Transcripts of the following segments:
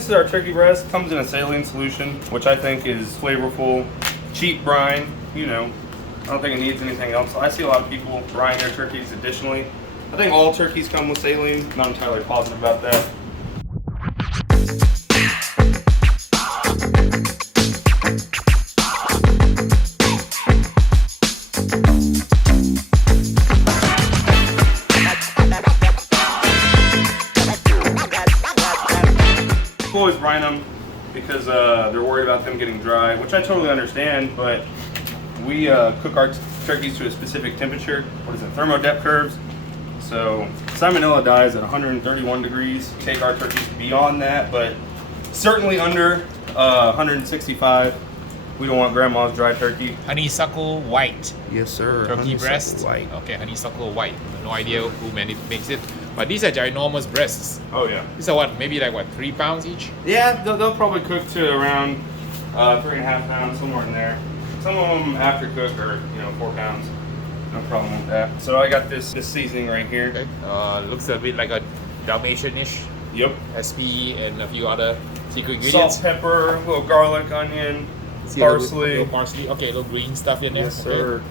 this is our turkey breast. Comes in a saline solution, which I think is flavorful, cheap brine. You know, I don't think it needs anything else. I see a lot of people brine their turkeys additionally. I think all turkeys come with saline. Not entirely positive about that. Always brine them because they're worried about them getting dry, which I totally understand, but we cook our turkeys to a specific temperature. What is it? Thermodep curves. So salmonella dies at 131 degrees. Take our turkeys beyond that, but certainly under 165. We don't want grandma's dry turkey. Honeysuckle white. Yes, sir. Turkey breast. White. Okay, honeysuckle white. No idea who makes it. But these are ginormous breasts. Oh yeah. These are what? Maybe like what? 3 pounds each? Yeah, they'll probably cook to around 3.5 pounds, somewhere in there. Some of them after cook are 4 pounds. No problem with that. So I got this seasoning right here. Okay. Looks a bit like a Dalmatian-ish. Yep. SP and a few other secret ingredients. Salt, pepper, a little garlic, onion, parsley. A little parsley. Okay, a little green stuff in there. Yes, okay. sir.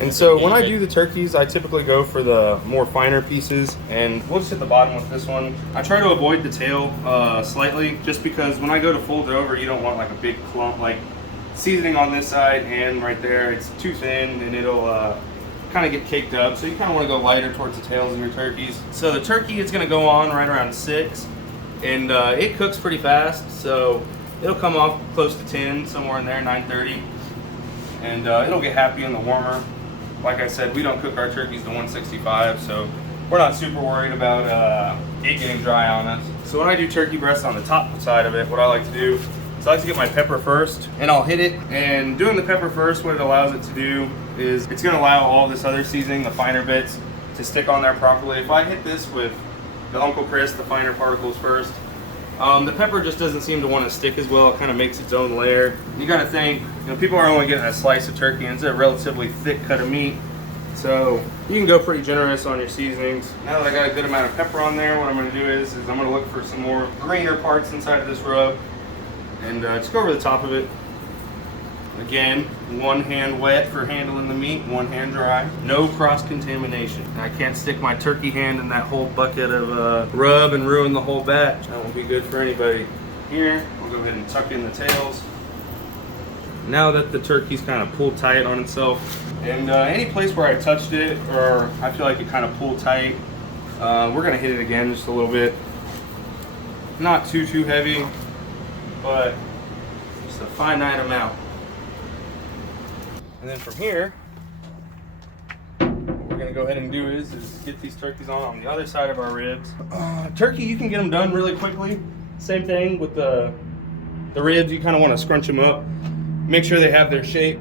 And so when I do the turkeys, I typically go for the more finer pieces, and we'll just hit the bottom with this one. I try to avoid the tail slightly, just because when I go to fold it over, you don't want like a big clump, like seasoning on this side and right there. It's too thin and it'll kind of get caked up. So you kind of want to go lighter towards the tails of your turkeys. So the turkey is going to go on right around 6, and it cooks pretty fast. So it'll come off close to 10, somewhere in there, 9:30, and it'll get happy in the warmer. Like I said, we don't cook our turkeys to 165, so we're not super worried about it getting dry on us. So when I do turkey breast on the top side of it, what I like to do is I like to get my pepper first, and I'll hit it. And doing the pepper first, what it allows it to do is it's going to allow all this other seasoning, the finer bits, to stick on there properly. If I hit this with the Uncle Chris, the finer particles first, the pepper just doesn't seem to want to stick as well. It kind of makes its own layer. You got to think, people are only getting a slice of turkey, and it's a relatively thick cut of meat. So you can go pretty generous on your seasonings. Now that I got a good amount of pepper on there, what I'm going to do is I'm going to look for some more greener parts inside of this rub, and just go over the top of it. Again, one hand wet for handling the meat, one hand dry. No cross-contamination. I can't stick my turkey hand in that whole bucket of rub and ruin the whole batch. That won't be good for anybody. Here, we'll go ahead and tuck in the tails. Now that the turkey's kind of pulled tight on itself, and any place where I touched it or I feel like it kind of pulled tight, we're gonna hit it again just a little bit. Not too heavy, but just a finite amount. And then from here, what we're gonna go ahead and do is get these turkeys on the other side of our ribs. Turkey, you can get them done really quickly. Same thing with the ribs. You kind of want to scrunch them up, make sure they have their shape.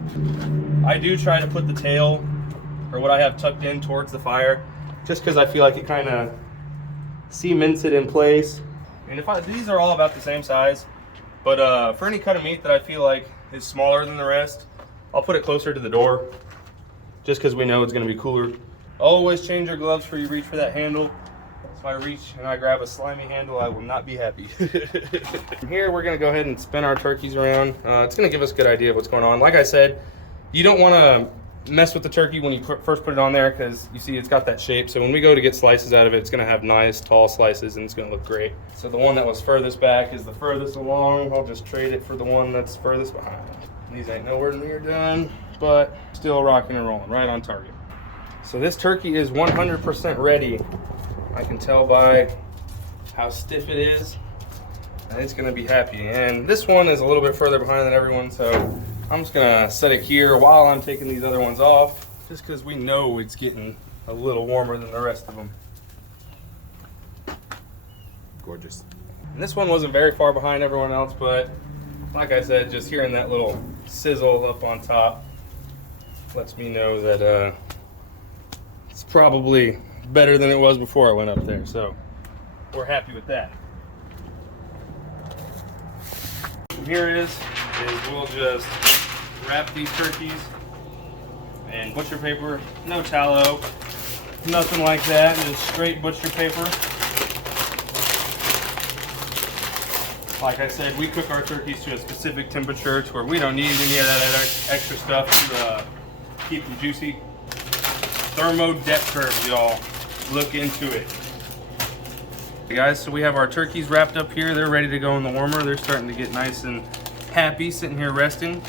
I do try to put the tail, or what I have tucked in, towards the fire, just because I feel like it kind of cements it in place. And these are all about the same size, but for any cut of meat that I feel like is smaller than the rest, I'll put it closer to the door, just because we know it's going to be cooler. Always change your gloves before you reach for that handle. If I reach and I grab a slimy handle, I will not be happy. From here, we're going to go ahead and spin our turkeys around. It's going to give us a good idea of what's going on. Like I said, you don't want to mess with the turkey when you first put it on there, because you see it's got that shape. So when we go to get slices out of it, it's going to have nice tall slices and it's going to look great. So the one that was furthest back is the furthest along. I'll just trade it for the one that's furthest behind. These ain't nowhere near done, but still rocking and rolling, right on target. So this turkey is 100% ready. I can tell by how stiff it is, and it's gonna be happy. And this one is a little bit further behind than everyone, so I'm just gonna set it here while I'm taking these other ones off, just because we know it's getting a little warmer than the rest of them. Gorgeous. And this one wasn't very far behind everyone else, but like I said, just hearing that little sizzle up on top lets me know that it's probably better than it was before I went up there. So we're happy with that. And here it is we'll just wrap these turkeys in butcher paper. No tallow, nothing like that. Just straight butcher paper. Like I said, we cook our turkeys to a specific temperature to where we don't need any of that extra stuff to keep them juicy. Thermo depth curves, y'all. Look into it. Hey guys, so we have our turkeys wrapped up here. They're ready to go in the warmer. They're starting to get nice and happy sitting here resting.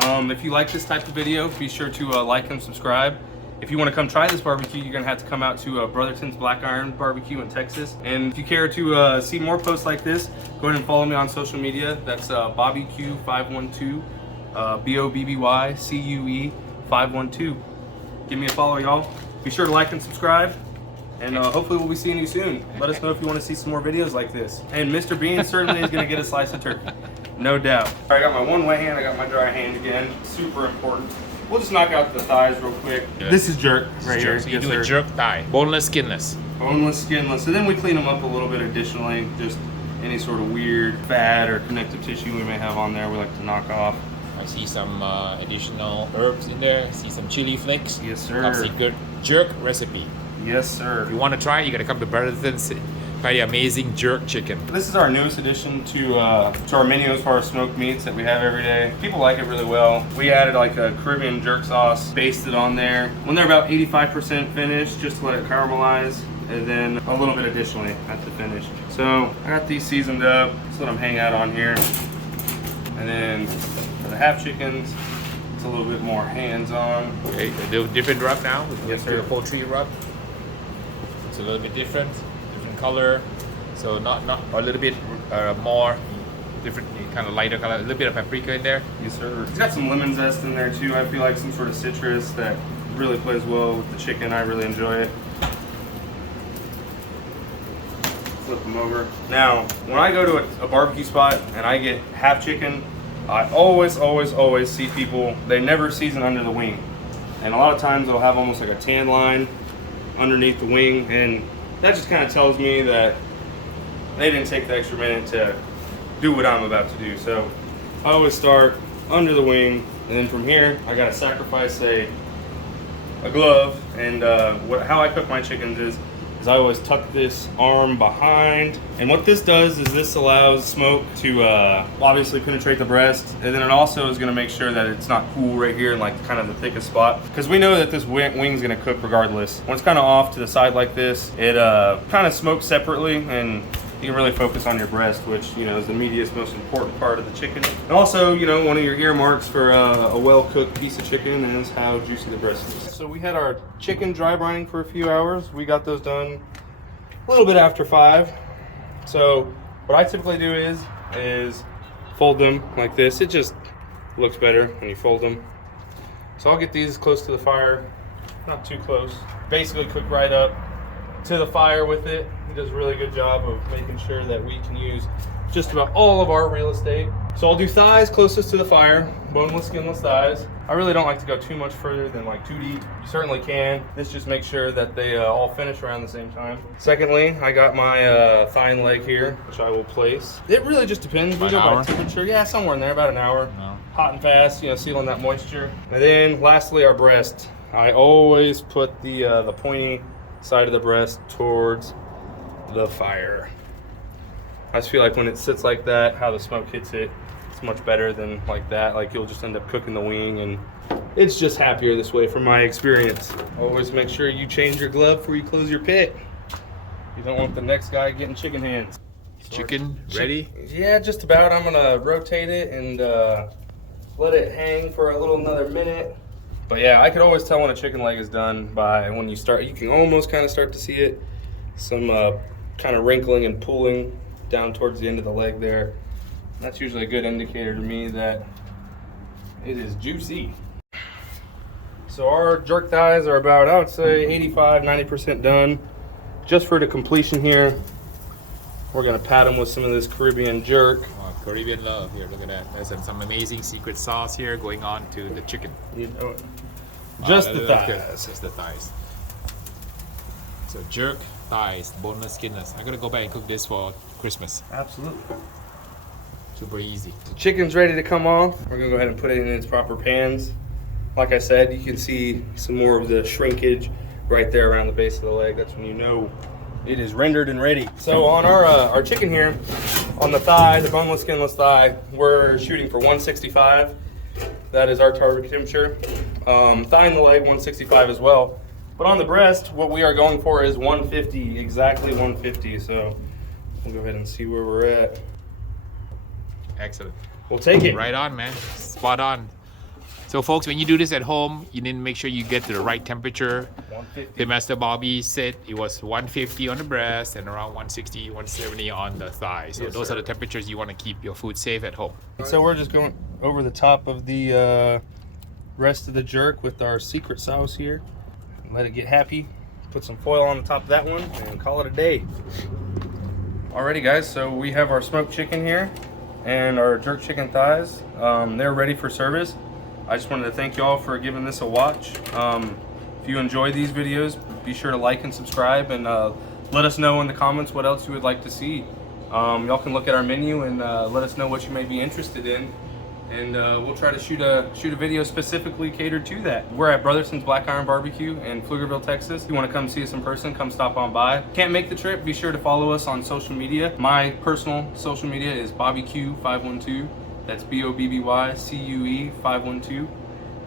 If you like this type of video, be sure to like and subscribe. If you want to come try this barbecue, you're going to have to come out to Brotherton's Black Iron Barbecue in Texas. And if you care to see more posts like this, go ahead and follow me on social media. That's BobbyQ512, BOBBYCUE 512. Give me a follow, y'all. Be sure to like and subscribe. And hopefully we'll be seeing you soon. Let us know if you want to see some more videos like this. And Mr. Bean certainly is going to get a slice of turkey. No doubt. All right, I got my one wet hand, I got my dry hand again. Super important. We'll just knock out the thighs real quick. Yeah. This is jerk right here. So you do a jerk thigh. Boneless, skinless. Boneless, skinless. And then we clean them up a little bit additionally. Just any sort of weird fat or connective tissue we may have on there, we like to knock off. I see some additional herbs in there. I see some chili flakes. Yes, sir. That's a good jerk recipe. Yes, sir. If you want to try it, you got to come to Brotherton. Try the amazing jerk chicken. This is our newest addition to our menu as far as smoked meats that we have every day. People like it really well. We added like a Caribbean jerk sauce, basted on there. When they're about 85% finished, just to let it caramelize, and then a little bit additionally at the finish. So I got these seasoned up. Just let them hang out on here. And then for the half chickens, it's a little bit more hands-on. Okay, a little different rub now. Yes, sir. A poultry rub. It's a little bit different color, so not a little bit more different, kind of lighter color, a little bit of paprika in there. Yes, sir. It's got some lemon zest in there too. I feel like some sort of citrus that really plays well with the chicken. I really enjoy it. Flip them over. Now, when I go to a barbecue spot and I get half chicken, I always see people, they never season under the wing. And a lot of times they'll have almost like a tan line underneath the wing, and that just kind of tells me that they didn't take the extra minute to do what I'm about to do. So I always start under the wing, and then from here I gotta sacrifice a glove. And how I cook my chickens is I always tuck this arm behind, and what this does is this allows smoke to obviously penetrate the breast, and then it also is going to make sure that it's not cool right here in like kind of the thickest spot, because we know that this wing's going to cook regardless. When it's kind of off to the side like this, it kind of smokes separately, and you can really focus on your breast, which, you know, is the meatiest, most important part of the chicken. And also, you know, one of your earmarks for a well-cooked piece of chicken is how juicy the breast is. So we had our chicken dry brining for a few hours. We got those done a little bit after 5. So what I typically do is fold them like this. It just looks better when you fold them. So I'll get these close to the fire, not too close. Basically cook right up to the fire with it. He does a really good job of making sure that we can use just about all of our real estate. So I'll do thighs closest to the fire, boneless, skinless thighs. I really don't like to go too much further than like 2 deep. You certainly can. This just makes sure that they all finish around the same time. Secondly, I got my thigh and leg here, which I will place. It really just depends. We go by temperature. Yeah, somewhere in there, about an hour. No. Hot and fast, you know, sealing that moisture. And then lastly, our breast. I always put the pointy side of the breast towards the fire. I just feel like when it sits like that, how the smoke hits it, it's much better than like that. Like, you'll just end up cooking the wing, and it's just happier this way from my experience. Always make sure you change your glove before you close your pit. You don't want the next guy getting chicken hands. Chicken ready? Yeah, just about. I'm gonna rotate it and let it hang for another minute. But yeah, I could always tell when a chicken leg is done by when you start. You can almost kind of start to see it. Some kind of wrinkling and pulling down towards the end of the leg there. That's usually a good indicator to me that it is juicy. So our jerk thighs are about, I would say, 85–90% done. Just for the completion here, we're gonna pat them with some of this Caribbean jerk. Oh, Caribbean love here. Look at that. There's some amazing secret sauce here going on to the chicken. You know it. Just the thighs. Just the thighs. So jerk thighs, boneless, skinless. I'm gonna go back and cook this for Christmas. Absolutely. Super easy. The chicken's ready to come off. We're gonna go ahead and put it in its proper pans. Like I said, you can see some more of the shrinkage right there around the base of the leg. That's when you know it is rendered and ready. So on our chicken here, on the thigh, the boneless, skinless thigh, we're shooting for 165. That is our target temperature. Thigh and the leg, 165 as well. But on the breast, what we are going for is 150, exactly 150. So we'll go ahead and see where we're at. Excellent. We'll take it. Right on, man. Spot on. So folks, when you do this at home, you need to make sure you get to the right temperature. 150. Pitmaster Bobby said it was 150 on the breast and around 160, 170 on the thigh. So Yes, those sir. are the temperatures you want to keep your food safe at home. So we're just going over the top of the rest of the jerk with our secret sauce here. Let it get happy. Put some foil on the top of that one and call it a day. Alrighty guys, so we have our smoked chicken here and our jerk chicken thighs. They're ready for service. I just wanted to thank y'all for giving this a watch. If you enjoy these videos, be sure to like and subscribe, and let us know in the comments what else you would like to see. Y'all can look at our menu and let us know what you may be interested in, and we'll try to shoot a video specifically catered to that. We're at Brotherson's Black Iron Barbecue in Pflugerville, Texas. If you want to come see us in person, come stop on by. Can't make the trip, be sure to follow us on social media. My personal social media is BobbyQ512. That's BOBBYCUE 512.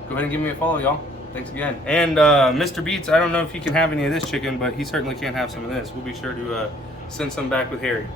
Go ahead and give me a follow, y'all. Thanks again. And Mr. Beats, I don't know if he can have any of this chicken, but he certainly can't have some of this. We'll be sure to send some back with Harry.